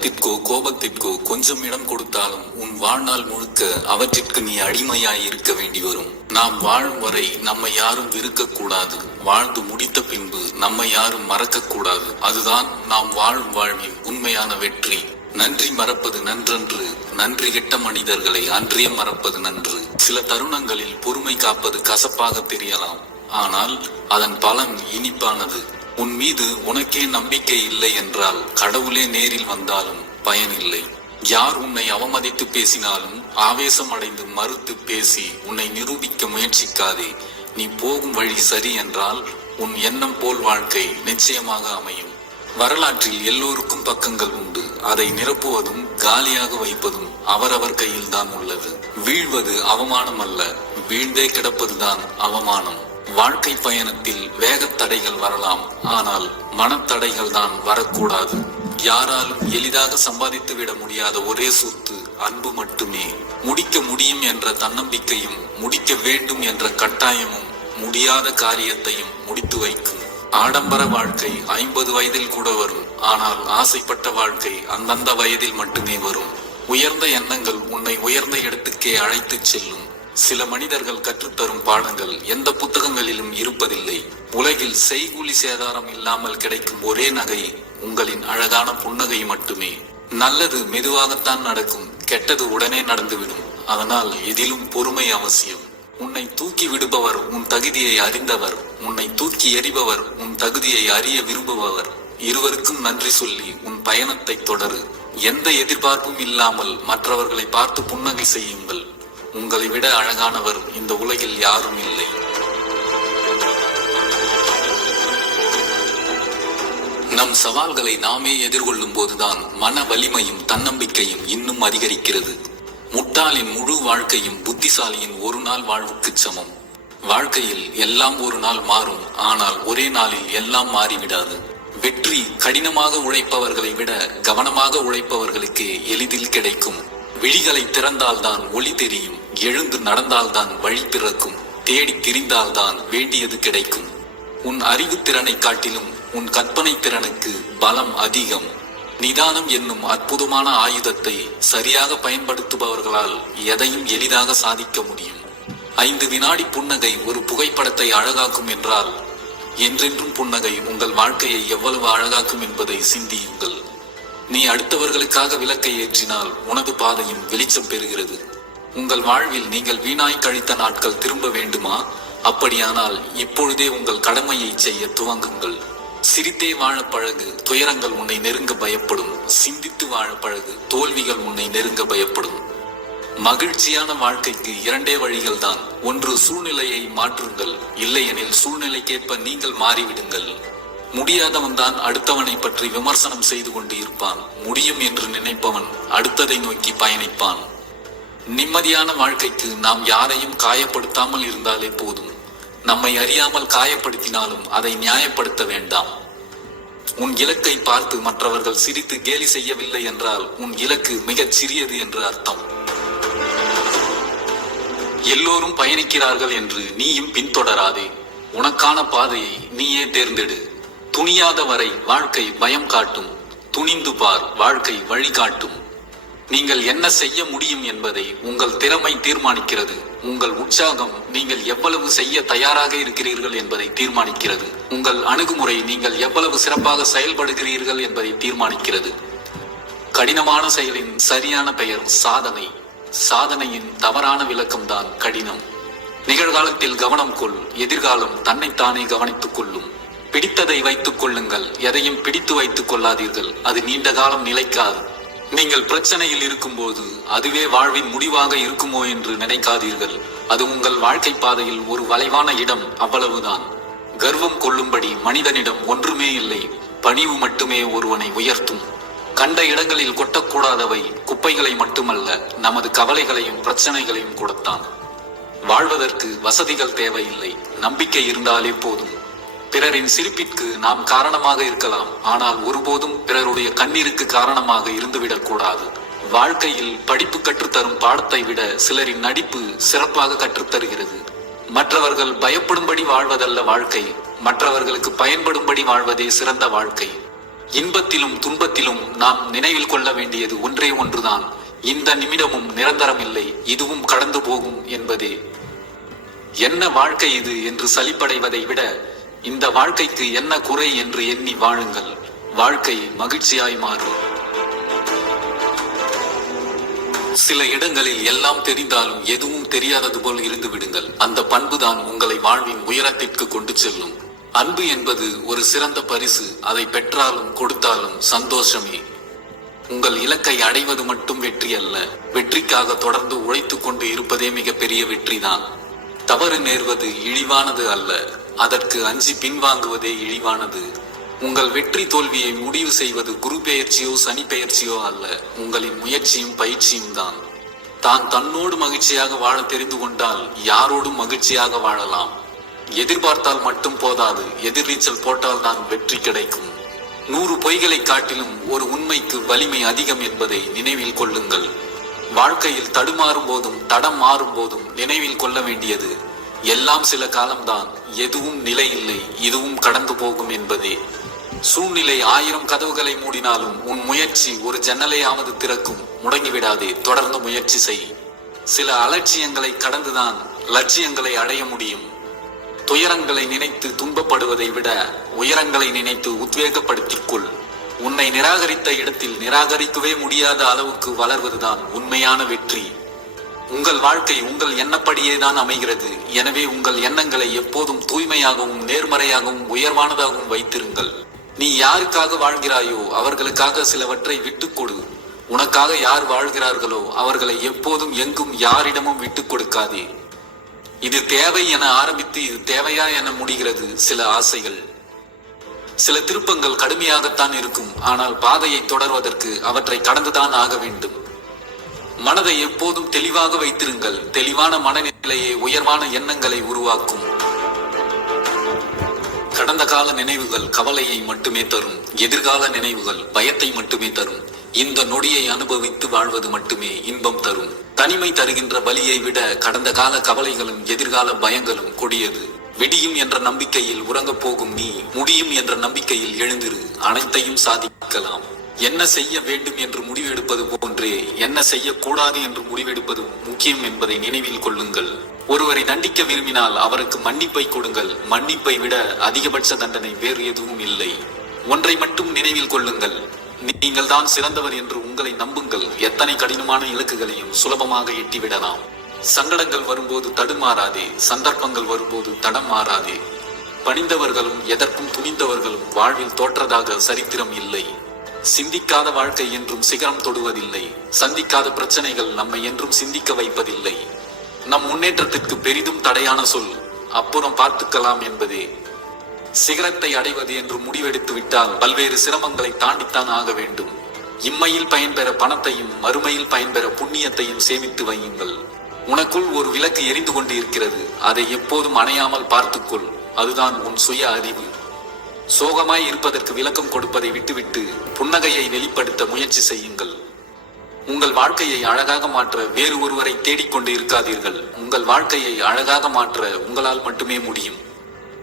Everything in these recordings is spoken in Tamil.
திற்கோ கோபத்திற்கோ கொஞ்சம் இடம் கொடுத்தாலும் உன் வாழ்நாள் முழுக்க அவற்றிற்கு நீ அடிமையாய் இருக்க வேண்டி வரும். நாம் வாழும் வரை நம்மை யாரும் வெறுக்கக் கூடாது வாழ்ந்து முடித்த பின்பு நம்மை யாரும் மறக்க கூடாது அதுதான் நாம் வாழும் வாழ்வின் உண்மையான வெற்றி. நன்றி மறப்பது நன்றன்று நன்றி கெட்ட மனிதர்களை அன்றே மறப்பது நன்று. சில தருணங்களில் பொறுமை காப்பது கசப்பாக தெரியலாம். ஆனால் அதன் பலன் இனிப்பானது. உன் மீது உனக்கே நம்பிக்கை இல்லை என்றால் கடவுளே நேரில் வந்தாலும் பயனில்லை. யார் உன்னை அவமதித்து பேசினாலும் ஆவேசம் அடைந்து மறுத்து பேசி உன்னை நிரூபிக்க முயற்சிக்காதே. நீ போகும் வழி சரி என்றால் உன் எண்ணம் போல் வாழ்க்கை நிச்சயமாக அமையும். வரலாற்றில் எல்லோருக்கும் பக்கங்கள் உண்டு. அதை நிரப்புவதும் காலியாக வைப்பதும் அவரவர் கையில்தான் உள்ளது. வீழ்வது அவமானம் அல்ல வீழ்ந்தே கிடப்பதுதான் அவமானம். வாழ்க்கை பயணத்தில் வேகத்தடைகள் வரலாம். ஆனால் மனத்தடைகள் தான் வரக்கூடாது. யாராலும் எளிதாக சம்பாதித்து விட முடியாத ஒரே சொத்து அன்பு மட்டுமே. முடிக்க முடியும் என்ற தன்னம்பிக்கையும் முடிக்க வேண்டும் என்ற கட்டாயமும் முடியாத காரியத்தையும் முடித்து வைக்கும். ஆடம்பர வாழ்க்கை ஐம்பது வயதில் கூட வரும். ஆனால் ஆசைப்பட்ட வாழ்க்கை அந்தந்த வயதில் மட்டுமே வரும். உயர்ந்த எண்ணங்கள் உன்னை உயர்ந்த இடத்துக்கே அழைத்துச் செல்லும். சில மனிதர்கள் கற்றுத்தரும் பாடங்கள் எந்த புத்தகங்களிலும் இருப்பதில்லை. உலகில் செய்கூலி சேதாரம் இல்லாமல் கிடைக்கும் ஒரே நகை உங்களின் அழகான புன்னகை மட்டுமே. நல்லது மெதுவாகத்தான் நடக்கும் கெட்டது உடனே நடந்துவிடும். அதனால் எதிலும் பொறுமை அவசியம். உன்னை தூக்கி விடுபவர் உன் தகுதியை அறிந்தவர். உன்னை தூக்கி எறிபவர் உன் தகுதியை அறிய விரும்புபவர். இருவருக்கும் நன்றி சொல்லி உன் பயணத்தை தொடரு. எந்த எதிர்பார்ப்பும் இல்லாமல் மற்றவர்களை பார்த்து புன்னகை செய்யுங்கள். உங்களை விட அழகானவர் இந்த உலகில் யாரும் இல்லை. நம் சவால்களை நாமே எதிர்கொள்ளும் போதுதான் மன வலிமையும் தன்னம்பிக்கையும் இன்னும் அதிகரிக்கிறது. முட்டாளின் முழு வாழ்க்கையும் புத்திசாலியின் ஒரு நாள் வாழ்வுக்கு சமம். வாழ்க்கையில் எல்லாம் ஒரு நாள் மாறும் ஆனால் ஒரே நாளில் எல்லாம் மாறிவிடாது. வெற்றி கடினமாக உழைப்பவர்களை விட கவனமாக உழைப்பவர்களுக்கு எளிதில் கிடைக்கும். விழிகளை திறந்தால்தான் ஒளி தெரியும். எழுந்து நடந்தால்தான் வழி பிறக்கும். தேடி திரிந்தால்தான் வேண்டியது கிடைக்கும். உன் அறிவு திறனை காட்டிலும் உன் கற்பனை திறனுக்கு பலம் அதிகம். நிதானம் என்னும் அற்புதமான ஆயுதத்தை சரியாக பயன்படுத்துபவர்களால் எதையும் எளிதாக சாதிக்க முடியும். ஐந்து வினாடி புன்னகை ஒரு புகைப்படத்தை அழகாக்கும் என்றால் என்றென்றும் புன்னகை உங்கள் வாழ்க்கையை எவ்வளவு அழகாக்கும் என்பதை சிந்தியுங்கள். நீ அடுத்தவர்களுக்காக விளக்கை ஏற்றினால் உனது பாதையும் வெளிச்சம் பெறுகிறது. உங்கள் வாழ்வில் நீங்கள் வீணாய் கழித்த நாட்கள் திரும்ப வேண்டுமா? அப்படியானால் இப்பொழுதே உங்கள் கடமையை செய்ய துவங்குங்கள். சிரித்தே வாழ பழகு துயரங்கள் உன்னை நெருங்க பயப்படும். சிந்தித்து வாழ பழகு தோல்விகள் உன்னை நெருங்க பயப்படும். மகிழ்ச்சியான வாழ்க்கைக்கு இரண்டே வழிகள் தான். ஒன்று சூழ்நிலையை மாற்றுங்கள். இல்லையெனில் சூழ்நிலைக்கேற்ப நீங்கள் மாறிவிடுங்கள். முடியாதவன் தான் அடுத்தவனை பற்றி விமர்சனம் செய்து கொண்டு இருப்பான். முடியும் என்று நினைப்பவன் அடுத்ததை நோக்கி பயணிப்பான். நிம்மதியான வாழ்க்கைக்கு நாம் யாரையும் காயப்படுத்தாமல் இருந்தாலே போதும். நம்மை அறியாமல் காயப்படுத்தினாலும் அதை நியாயப்படுத்த வேண்டாம். உன் இலக்கை பார்த்து மற்றவர்கள் சிரித்து கேலி செய்யவில்லை என்றால் உன் இலக்கு மிகச் சிறியது என்று அர்த்தம். எல்லோரும் பயணிக்கிறார்கள் என்று நீயும் பின்தொடராதே. உனக்கான பாதையை நீயே தேர்ந்தெடு. துணியாத வரை வாழ்க்கை பயம் காட்டும். துணிந்து பார் வாழ்க்கை வழிகாட்டும் நீங்கள் என்ன செய்ய முடியும் என்பதை உங்கள் திறமை தீர்மானிக்கிறது. உங்கள் உற்சாகம் நீங்கள் எவ்வளவு செய்ய தயாராக இருக்கிறீர்கள் என்பதை தீர்மானிக்கிறது. உங்கள் அணுகுமுறை நீங்கள் எவ்வளவு சிறப்பாக செயல்படுகிறீர்கள் என்பதை தீர்மானிக்கிறது. கடினமான செயலின் சரியான பெயர் சாதனை. சாதனையின் தவறான விளக்கம்தான் கடினம். நிகழ்காலத்தில் கவனம் கொள் எதிர்காலம் தன்னைத்தானே கவனித்துக் கொள்ளும். பிடித்ததை வைத்துக் கொள்ளுங்கள் எதையும் பிடித்து வைத்துக் கொள்ளாதீர்கள் அது நீண்ட காலம் நிலைக்காது. நீங்கள் பிரச்சனையில் இருக்கும்போது அதுவே வாழ்வின் முடிவாக இருக்குமோ என்று நினைக்காதீர்கள். அது உங்கள் வாழ்க்கை பாதையில் ஒரு வளைவான இடம் அவ்வளவுதான். கர்வம் கொள்ளும்படி மனிதனிடம் ஒன்றுமே இல்லை. பணிவு மட்டுமே ஒருவனை உயர்த்தும். கண்ட இடங்களில் கொட்டக்கூடாதவை குப்பைகளை மட்டுமல்ல நமது கவலைகளையும் பிரச்சனைகளையும் கொடுத்தான். வாழ்வதற்கு வசதிகள் தேவையில்லை. நம்பிக்கை இருந்தாலே போதும். பிறரின் சிரிப்பிற்கு நாம் காரணமாக இருக்கலாம். ஆனால் ஒருபோதும் பிறருடைய கண்ணீருக்கு காரணமாக இருந்துவிடக்கூடாது வாழ்க்கையில் படிப்பு கற்றுத்தரும் பாடத்தை விட சிலரின் நடிப்பு சிறப்பாக கற்றுத்தருகிறது. மற்றவர்கள் பயப்படும்படி வாழ்வதல்ல வாழ்க்கை மற்றவர்களுக்கு பயன்படும்படி வாழ்வதே சிறந்த வாழ்க்கை. இன்பத்திலும் துன்பத்திலும் நாம் நினைவில் கொள்ள வேண்டியது ஒன்றே ஒன்றுதான். இந்த நிமிடமும் நிரந்தரம் இல்லை இதுவும் கடந்து போகும் என்பதே. என்ன வாழ்க்கை இது என்று சலிப்படைவதை விட இந்த வாழ்க்கைக்கு என்ன குறை என்று எண்ணி வாழுங்கள். வாழ்க்கை மகிழ்ச்சியாய் மாறும். சில இடங்களில் எல்லாம் தெரிந்தாலும் எதுவும் தெரியாதது போல் இருந்து விடுங்கள். அந்த பண்புதான் உங்களை வாழ்வின் உயரத்திற்கு கொண்டு செல்லும். அன்பு என்பது ஒரு சிறந்த பரிசு. அதை பெற்றாலும் கொடுத்தாலும் சந்தோஷமே. உங்கள் இலக்கை அடைவது மட்டும் வெற்றி அல்ல. வெற்றிக்காக தொடர்ந்து உழைத்துக் கொண்டு இருப்பதே மிகப்பெரிய வெற்றிதான். தவறு நேர்வது இழிவானது அல்ல. அதற்கு அஞ்சி பின்வாங்குவதே இழிவானது. உங்கள் வெற்றி தோல்வியை முடிவு செய்வது குரு பெயர்ச்சியோ சனி பெயர்ச்சியோ அல்ல. உங்களின் முயற்சியும் பயிற்சியும் தான். தான் தன்னோடு மகிழ்ச்சியாக வாழ தெரிந்து கொண்டால் யாரோடும் மகிழ்ச்சியாக வாழலாம். எதிர்பார்த்தால் மட்டும் போதாது. எதிர்நீச்சல் போட்டால் தான் வெற்றி கிடைக்கும். நூறு பொய்களை காட்டிலும் ஒரு உண்மைக்கு வலிமை அதிகம் என்பதை நினைவில் கொள்ளுங்கள். வாழ்க்கையில் தடுமாறும் போதும் தடம் மாறும் போதும் நினைவில் கொள்ள வேண்டியது. எல்லாம் சில காலம்தான். எதுவும் நிலை இல்லை இதுவும் கடந்து போகும் என்பதே. சூழ்நிலை ஆயிரம் கதவுகளை மூடினாலும் உன் முயற்சி ஒரு ஜன்னலையாவது திறக்கும். முடங்கிவிடாதே தொடர்ந்து முயற்சி செய். சில அலட்சியங்களை கடந்துதான் லட்சியங்களை அடைய முடியும். துயரங்களை நினைத்து துன்பப்படுவதை விட உயரங்களை நினைத்து உத்வேகப்படுத்திக் கொள் உன்னை நிராகரித்த இடத்தில் நிராகரிக்கவே முடியாத அளவுக்கு வளர்வதுதான் உண்மையான வெற்றி. உங்கள் வாழ்க்கை உங்கள் எண்ணப்படியே தான் அமைகிறது. எனவே உங்கள் எண்ணங்களை எப்போதும் தூய்மையாகவும் நேர்மறையாகவும் உயர்வானதாகவும் வைத்திருங்கள். நீ யாருக்காக வாழ்கிறாயோ அவர்களுக்காக சிலவற்றை விட்டுக் கொடு. உனக்காக யார் வாழ்கிறார்களோ அவர்களை எப்போதும் எங்கும் யாரிடமும் விட்டுக் கொடுக்காதே. இது தேவை என ஆரம்பித்து இது தேவையா என முடிகிறது சில ஆசைகள். சில திருப்பங்கள் கடுமையாகத்தான் இருக்கும். ஆனால் பாதையை தொடர்வதற்கு அவற்றை கடந்துதான் ஆக வேண்டும். மனதை எப்போதும் தெளிவாக வைத்திருங்கள். தெளிவான மனநிலையை உயர்வான எண்ணங்களை உருவாக்கும். கடந்த கால நினைவுகள் கவலையை மட்டுமே தரும். எதிர்கால நினைவுகள் பயத்தை மட்டுமே தரும். இந்த நொடியை அனுபவித்து வாழ்வது மட்டுமே இன்பம் தரும். தனிமை தருகின்ற பலியை விட கடந்த கால கவலைகளும் எதிர்கால பயங்களும் கொடியது. விடியும் என்ற நம்பிக்கையில் உறங்கப் போகும் நீ முடியும் என்ற நம்பிக்கையில் எழுந்திரு. அனைத்தையும் சாதிக்கலாம். என்ன செய்ய வேண்டும் என்று முடிவெடுப்பது போன்றே என்ன செய்யக்கூடாது என்று முடிவெடுப்பது முக்கியம் என்பதை நினைவில் கொள்ளுங்கள். ஒருவரை தண்டிக்க விரும்பினால் அவருக்கு மன்னிப்பை கொடுங்கள். மன்னிப்பை விட அதிகபட்ச தண்டனை வேறு எதுவும் இல்லை. ஒன்றை மட்டும் நினைவில் கொள்ளுங்கள். நீங்கள் தான் சிறந்தவர் என்று உங்களை நம்புங்கள். எத்தனை கடினமான இலக்குகளையும் சுலபமாக எட்டிவிடலாம். சங்கடங்கள் வரும்போது தடுமாறாதே. சந்தர்ப்பங்கள் வரும்போது தடம் மாறாதே. பணிந்தவர்களும் எதற்கும் துணிந்தவர்களும் வாழ்வில் தோற்றதாக சரித்திரம் இல்லை. சிந்திக்காத வாழ்க்கை என்றும் சிகரம் தொடுவதில்லை. சந்திக்காத பிரச்சனைகள் நம்மை என்றும் சிந்திக்க வைப்பதில்லை. நம் முன்னேற்றத்திற்கு பெரிதும் தடையான சொல் அப்புறம் பார்த்துக்கலாம் என்பதே. சிகரத்தை அடைவது என்று முடிவெடுத்து விட்டால் பல்வேறு சிரமங்களை தாண்டித்தான் ஆக வேண்டும். இம்மையில் பயன்பெற பணத்தையும் மறுமையில் பயன்பெற புண்ணியத்தையும் சேமித்து வையுங்கள். உனக்குள் ஒரு விளக்கு எரிந்து கொண்டு இருக்கிறது அதை எப்போதும் அணையாமல் பார்த்துக்கொள். அதுதான் உன் சுய அறிவு. சோகமாய் இருப்பதற்கு விளக்கம் கொடுப்பதை விட்டுவிட்டு புன்னகையை வெளிப்படுத்த முயற்சி செய்யுங்கள். உங்கள் வாழ்க்கையை அழகாக மாற்ற வேறு ஒருவரை தேடிக்கொண்டு இருக்காதீர்கள். உங்கள் வாழ்க்கையை அழகாக மாற்ற உங்களால் மட்டுமே முடியும்.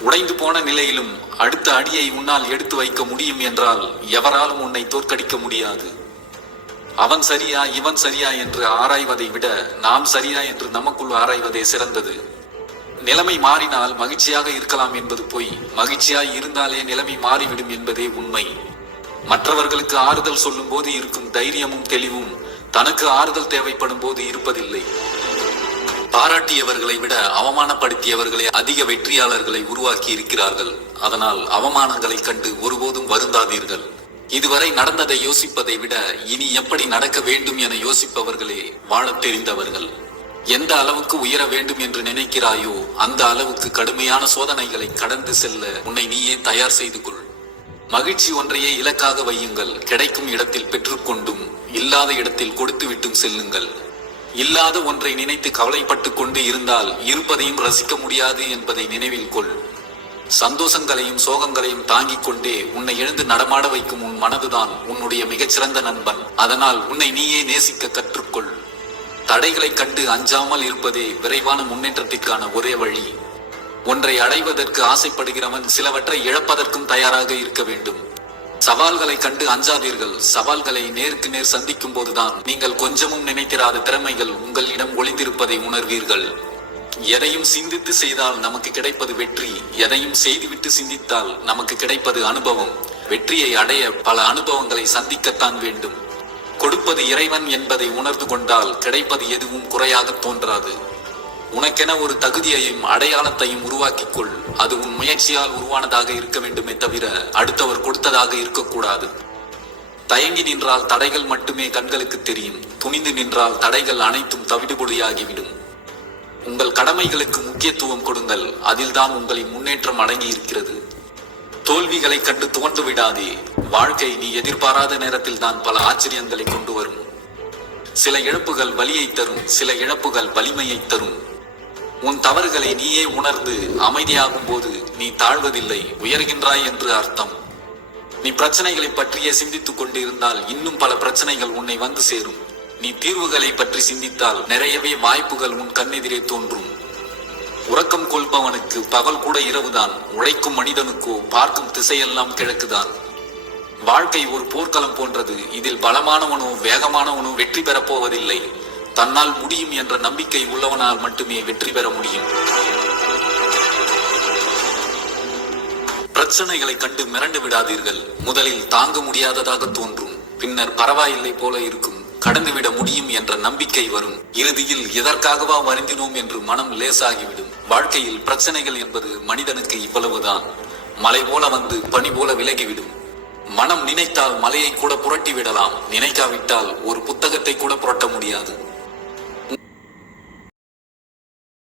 உடைந்து போன நிலையிலும் அடுத்த அடியை உன்னால் எடுத்து வைக்க முடியும் என்றால் எவராலும் உன்னை தோற்கடிக்க முடியாது. அவன் சரியா இவன் சரியா என்று ஆராய்வதை விட நாம் சரியா என்று நமக்குள் ஆராய்வதே சிறந்தது. நிலைமை மாறினால் மகிழ்ச்சியாக இருக்கலாம் என்பது பொய். மகிழ்ச்சியாய் இருந்தாலே நிலைமை மாறிவிடும் என்பதே உண்மை. மற்றவர்களுக்கு ஆறுதல் சொல்லும் போது இருக்கும் தைரியமும் தெளிவும் தனக்கு ஆறுதல் தேவைப்படும் போது இருப்பதில்லை. பாராட்டியவர்களை விட அவமானப்படுத்தியவர்களே அதிக வெற்றியாளர்களை உருவாக்கி இருக்கிறார்கள். அதனால் அவமானங்களை கண்டு ஒருபோதும் வருந்தாதீர்கள். இதுவரை நடந்ததை யோசிப்பதை விட இனி எப்படி நடக்க வேண்டும் என யோசிப்பவர்களே வாழத் தெரிந்தவர்கள். எந்த அளவுக்கு உயர வேண்டும் என்று நினைக்கிறாயோ அந்த அளவுக்கு கடுமையான சோதனைகளை கடந்து செல்ல உன்னை நீயே தயார் செய்து கொள். மகிழ்ச்சி ஒன்றையே இலக்காக வையுங்கள். கிடைக்கும் இடத்தில் பெற்றுக்கொண்டும் இல்லாத இடத்தில் கொடுத்து விட்டும் செல்லுங்கள். இல்லாத ஒன்றை நினைத்து கவலைப்பட்டு கொண்டு இருந்தால் இருப்பதையும் ரசிக்க முடியாது என்பதை நினைவில் கொள். சந்தோஷங்களையும் சோகங்களையும் தாங்கிக் கொண்டே உன்னை எழுந்து நடமாட வைக்கும் உன் மனதுதான் உன்னுடைய மிகச்சிறந்த நண்பன். அதனால் உன்னை நீயே நேசிக்க கற்றுக்கொள். தடைகளைக் கண்டு அஞ்சாமல் இருப்பதே விரைவான முன்னேற்றத்திற்கான ஒரே வழி. ஒன்றை அடைவதற்கு ஆசைப்படுகிறவன் சிலவற்றை இழப்பதற்கும் தயாராக இருக்க வேண்டும். சவால்களை கண்டு அஞ்சாதீர்கள். சவால்களை நேருக்கு நேர் சந்திக்கும் போதுதான் நீங்கள் கொஞ்சமும் நினைத்திராத திறமைகள் உங்களிடம் ஒளிந்திருப்பதை உணர்வீர்கள். எதையும் சிந்தித்து செய்தால் நமக்கு கிடைப்பது வெற்றி. எதையும் செய்துவிட்டு சிந்தித்தால் நமக்கு கிடைப்பது அனுபவம். வெற்றியை அடைய பல அனுபவங்களை சந்திக்கத்தான் வேண்டும். கொடுப்பது இறைவன் என்பதை உணர்ந்து கொண்டால் கிடைப்பது எதுவும் குறையாக தோன்றாது. உனக்கென ஒரு தகுதியையும் அடையாளத்தையும் உருவாக்கிக் கொள் அது உன் முயற்சியால் உருவானதாக இருக்க வேண்டுமே தவிர அடுத்தவர் கொடுத்ததாக இருக்கக்கூடாது. தயங்கி நின்றால் தடைகள் மட்டுமே கண்களுக்கு தெரியும். துணிந்து நின்றால் தடைகள் அனைத்தும் தவிடுபொடியாகிவிடும். உங்கள் கடமைகளுக்கு முக்கியத்துவம் கொடுங்கள். அதில்தான் உங்களின் முன்னேற்றம் அடங்கி இருக்கிறது தோல்விகளை கண்டு துவண்டு விடாதே. வாழ்க்கை நீ எதிர்பாராத நேரத்தில் தான் பல ஆச்சரியங்களை கொண்டு வரும். சில இழப்புகள் வலியை தரும் சில இழப்புகள் வலிமையை தரும். உன் தவறுகளை நீயே உணர்ந்து அமைதியாகும் போது நீ தாழ்வதில்லை உயர்கின்றாய் என்று அர்த்தம். நீ பிரச்சனைகளை பற்றியே சிந்தித்துக் கொண்டிருந்தால் இன்னும் பல பிரச்சனைகள் உன்னை வந்து சேரும். நீ தீர்வுகளை பற்றி சிந்தித்தால் நிறையவே வாய்ப்புகள் உன் கண்ணெதிரே தோன்றும். உறக்கம் கொள்பவனுக்கு பகல் கூட இரவுதான் உழைக்கும் மனிதனுக்கோ பார்க்கும் திசையெல்லாம் கிழக்குதான். வாழ்க்கை ஒரு போர்க்களம் போன்றது. இதில் பலமானவனோ வேகமானவனோ வெற்றி பெறப் போவதில்லை. தன்னால் முடியும் என்ற நம்பிக்கை உள்ளவனால் மட்டுமே வெற்றி பெற முடியும். பிரச்சனைகளை கண்டு மிரண்டு விடாதீர்கள். முதலில் தாங்க முடியாததாக தோன்றும். பின்னர் பரவாயில்லை போல இருக்கும். கடந்துவிட முடியும் என்ற நம்பிக்கை வரும். இறுதியில் எதற்காகவா வருந்தினோம் என்று மனம் லேசாகிவிடும். வாழ்க்கையில் பிரச்சனைகள் என்பது மனிதனுக்கு இவ்வளவுதான். மலை போல வந்து பனி போல விலகிவிடும். மனம் நினைத்தால் மலையை கூட புரட்டி விடலாம். நினைக்காவிட்டால் ஒரு புத்தகத்தை கூட புரட்ட முடியாது.